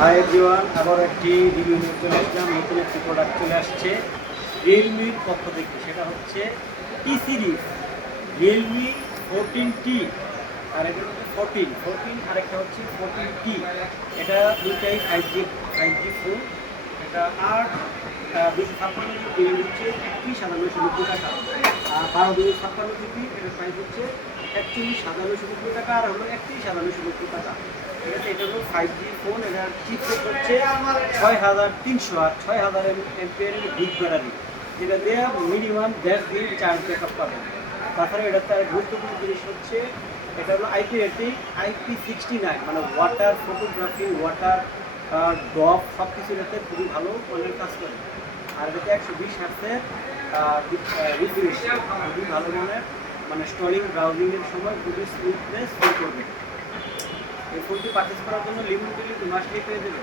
Hi everyone, আবার একটি review নিয়ে চলে আসলাম। নতুন একটি প্রোডাক্ট চলে আসছে রিয়েলমির পক্ষ থেকে। সেটা হচ্ছে টি সিরিজ রিয়েলমি 14T, আর এটা হচ্ছে 14 আর একটা হচ্ছে 14T। এটা দুইটাই 5G ফোন। এটা 256 জিবি হচ্ছে 31,9790 টাকা, আর 12 256 জিবি এটার প্রাইস হচ্ছে 41,9790 টাকা, আর হলো 31,9790 টাকা। ঠিক আছে, এটা হলো 5G ফোন। এটার চিপসেট হচ্ছে 6300 আর 6000 এমপিআরের বিগ ব্যাটারি, যেটা দিয়ে মিনিমাম 1.5 দিন চার্জ ব্যাকআপ পাবেন। তাছাড়া এটাতে আর গুরুত্বপূর্ণ জিনিস হচ্ছে এটা হলো আইপি রেটিং IP69, মানে ওয়াটার ফটোগ্রাফি, ওয়াটার ড্রপ সব কিছু এটাতে খুবই ভালো মানের কাজ করে। আর এটাতে 120 হার্টজের রিফ্রেশ, খুবই ভালো মানের, মানে স্টোরিং ব্রাউজিংয়ের সময় খুবই স্মুথনেস ফিল করবে। এই ফোনটি পারচেস করার জন্য লিমিট বিল 2 মাস পেয়ে যাবে।